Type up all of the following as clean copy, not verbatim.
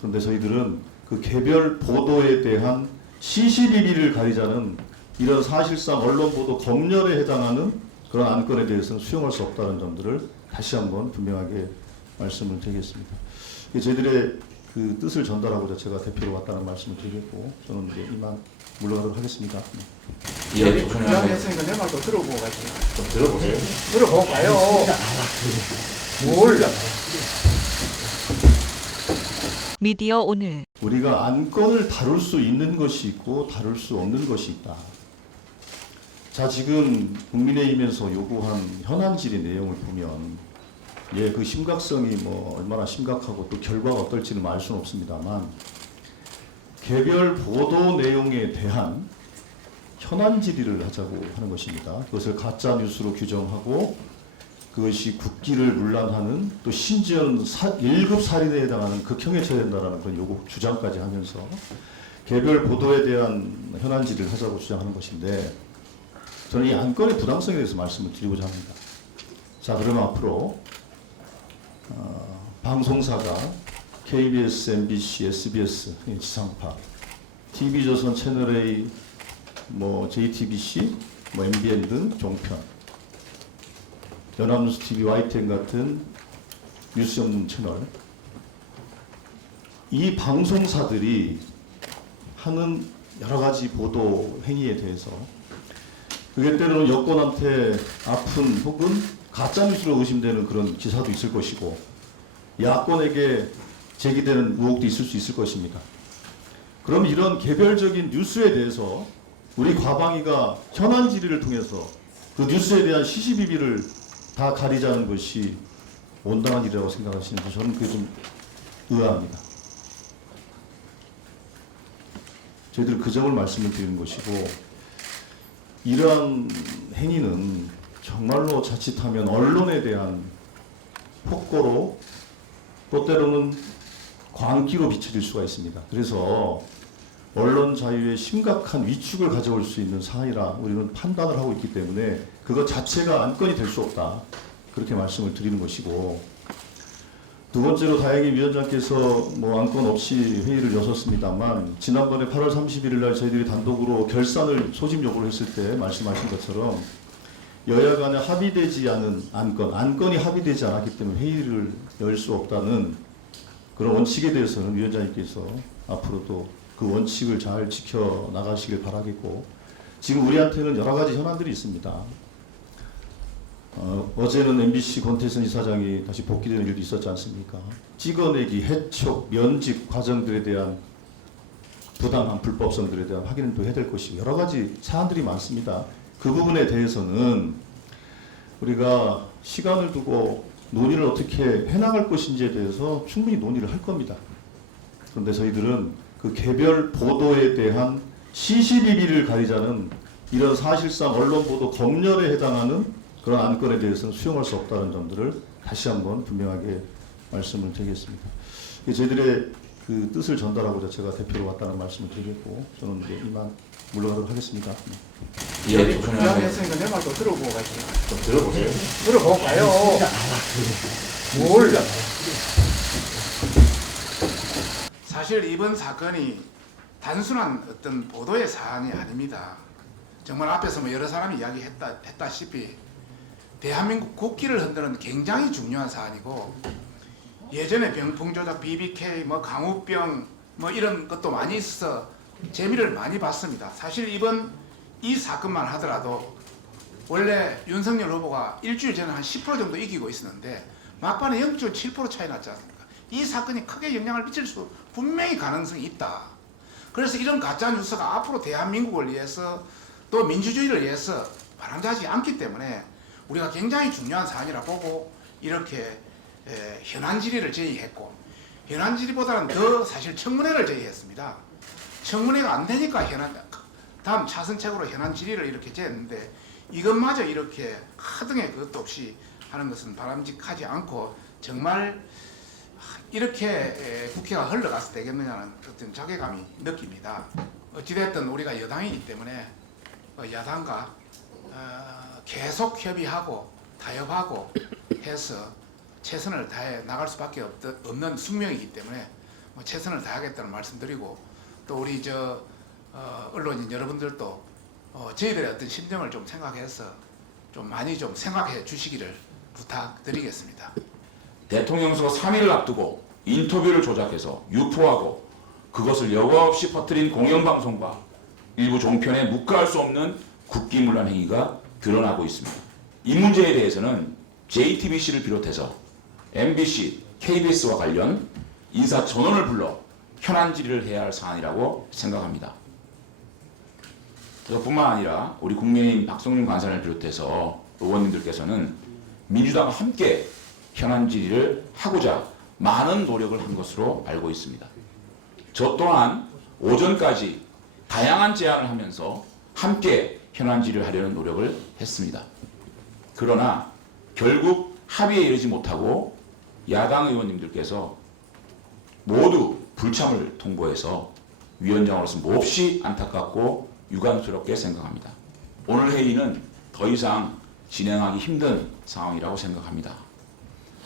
그런데 저희들은 그 개별 보도에 대한 시시비비를 가리자는 이런 사실상 언론 보도 검열에 해당하는 그런 안건에 대해서는 수용할 수 없다는 점들을 다시 한번 분명하게 말씀을 드리겠습니다. 저희들의 그 뜻을 전달하고자 제가 대표로 왔다는 말씀을 드리겠고, 저는 이제 이만 물러가도록 하겠습니다. 예, 부장했으니까 내 말도 들어보고 가지. 좀 들어보세요. 들어보고 가요. 뭘? 미디어 오늘 우리가 안건을 다룰 수 있는 것이 있고 다룰 수 없는 것이 있다. 자, 지금 국민의힘에서 요구한 현안 질의 내용을 보면 그 심각성이 뭐 얼마나 심각하고 또 결과가 어떨지는 알 수는 없습니다만, 개별 보도 내용에 대한 현안 질의를 하자고 하는 것입니다. 그것을 가짜 뉴스로 규정하고 그것이 국기를 문란하는, 또 심지어는 1급 살인에 해당하는 극형에 처해된다는 그런 요구 주장까지 하면서 개별 보도에 대한 현안 질의를 하자고 주장하는 것인데, 저는 이 안건의 부당성에 대해서 말씀을 드리고자 합니다. 자, 그러면 앞으로 방송사가 KBS, MBC, SBS, 지상파, TV조선 채널A, JTBC, MBN 등 종편, 연합뉴스 TV, YTN 같은 뉴스 전문 채널, 이 방송사들이 하는 여러 가지 보도 행위에 대해서 그게 때로는 여권한테 아픈 혹은 가짜뉴스로 의심되는 그런 기사도 있을 것이고, 야권에게 제기되는 의혹도 있을 수 있을 것입니다. 그럼 이런 개별적인 뉴스에 대해서 우리 과방위가 현안 질의를 통해서 그 뉴스에 대한 시시비비를 다 가리자는 것이 온당한 일이라고 생각하시는지 저는 그게 좀 의아합니다. 저희들 그 점을 말씀을 드리는 것이고, 이러한 행위는 정말로 자칫하면 언론에 대한 폭거로 또 때로는 광기로 비춰질 수가 있습니다. 그래서 언론 자유에 심각한 위축을 가져올 수 있는 사안이라 우리는 판단을 하고 있기 때문에 그것 자체가 안건이 될 수 없다, 그렇게 말씀을 드리는 것이고, 두 번째로 다행히 위원장께서 안건 없이 회의를 여셨습니다만, 지난번에 8월 31일 날 저희들이 단독으로 결산을 소집 요구를 했을 때 말씀하신 것처럼 여야 간에 합의되지 않은 안건이 합의되지 않았기 때문에 회의를 열 수 없다는 그런 원칙에 대해서는 위원장님께서 앞으로도 그 원칙을 잘 지켜 나가시길 바라겠고, 지금 우리한테는 여러 가지 현안들이 있습니다. 어제는 MBC 권태선 이사장이 다시 복귀되는 일도 있었지 않습니까? 찍어내기, 해촉, 면직 과정들에 대한 부당한 불법성들에 대한 확인도 해야 될 것이고 여러 가지 사안들이 많습니다. 그 부분에 대해서는 우리가 시간을 두고 논의를 어떻게 해나갈 것인지에 대해서 충분히 논의를 할 겁니다. 그런데 저희들은 그 개별 보도에 대한 시시비비를 가리자는 이런 사실상 언론 보도 검열에 해당하는 그런 안건에 대해서는 수용할 수 없다는 점들을 다시 한번 분명하게 말씀을 드리겠습니다. 저희들의 그 뜻을 전달하고자 제가 대표로 왔다는 말씀을 드리겠고, 저는 이제 이만 물러가도록 하겠습니다. 예, 부장했으니까 내 말도 들어보고 가지. 좀 들어보세요. 들어보고 가요. 뭘? 사실 이번 사건이 단순한 어떤 보도의 사안이 아닙니다. 정말 앞에서 여러 사람이 이야기했다시피 대한민국 국기를 흔드는 굉장히 중요한 사안이고, 예전에 병풍 조작, BBK, 강우병 이런 것도 많이 있어서 재미를 많이 봤습니다. 사실 이 사건만 하더라도 원래 윤석열 후보가 일주일 전에 한 10% 정도 이기고 있었는데 막판에 0.7% 차이 났지 않습니까? 이 사건이 크게 영향을 미칠 수 분명히 가능성이 있다. 그래서 이런 가짜 뉴스가 앞으로 대한민국을 위해서 또 민주주의를 위해서 바람직하지 않기 때문에 우리가 굉장히 중요한 사안이라 보고 이렇게 현안 질의를 제의했고, 현안 질의보다는 더 사실 청문회를 제의했습니다. 청문회가 안 되니까 다음 차선책으로 현안 질의를 이렇게 제했는데, 이것마저 이렇게 하등의 그것도 없이 하는 것은 바람직하지 않고 정말 이렇게 국회가 흘러가서 되겠느냐는 어떤 자괴감이 느낍니다. 어찌됐든 우리가 여당이기 때문에 야당과 계속 협의하고 타협하고 해서 최선을 다해 나갈 수밖에 없는 숙명이기 때문에 최선을 다하겠다는 말씀드리고 또 우리 언론인 여러분들도 저희들의 어떤 심정을 좀 생각해서 좀 많이 좀 생각해 주시기를 부탁드리겠습니다. 대통령 선거 3일을 앞두고 인터뷰를 조작해서 유포하고 그것을 여과없이 퍼뜨린 공영방송과 일부 종편의 묵과할 수 없는 국기문란 행위가 드러나고 있습니다. 이 문제에 대해서는 JTBC를 비롯해서 MBC, KBS와 관련 인사 전원을 불러 현안 질의를 해야 할 사안이라고 생각합니다. 저뿐만 아니라 우리 국민의힘 박성준 관사를 비롯해서 의원님들께서는 민주당과 함께 현안 질의를 하고자 많은 노력을 한 것으로 알고 있습니다. 저 또한 오전까지 다양한 제안을 하면서 함께 현안 질의를 하려는 노력을 했습니다. 그러나 결국 합의에 이르지 못하고 야당 의원님들께서 모두 불참을 통보해서 위원장으로서 몹시 안타깝고 유감스럽게 생각합니다. 오늘 회의는 더 이상 진행하기 힘든 상황이라고 생각합니다.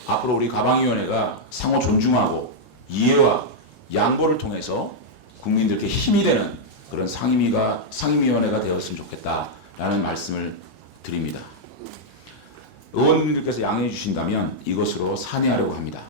앞으로 우리 가방위원회가 상호 존중하고 이해와 양보를 통해서 국민들께 힘이 되는 그런 상임위원회가 되었으면 좋겠다라는 말씀을 드립니다. 의원님들께서 양해해 주신다면 이것으로 산의하려고 합니다.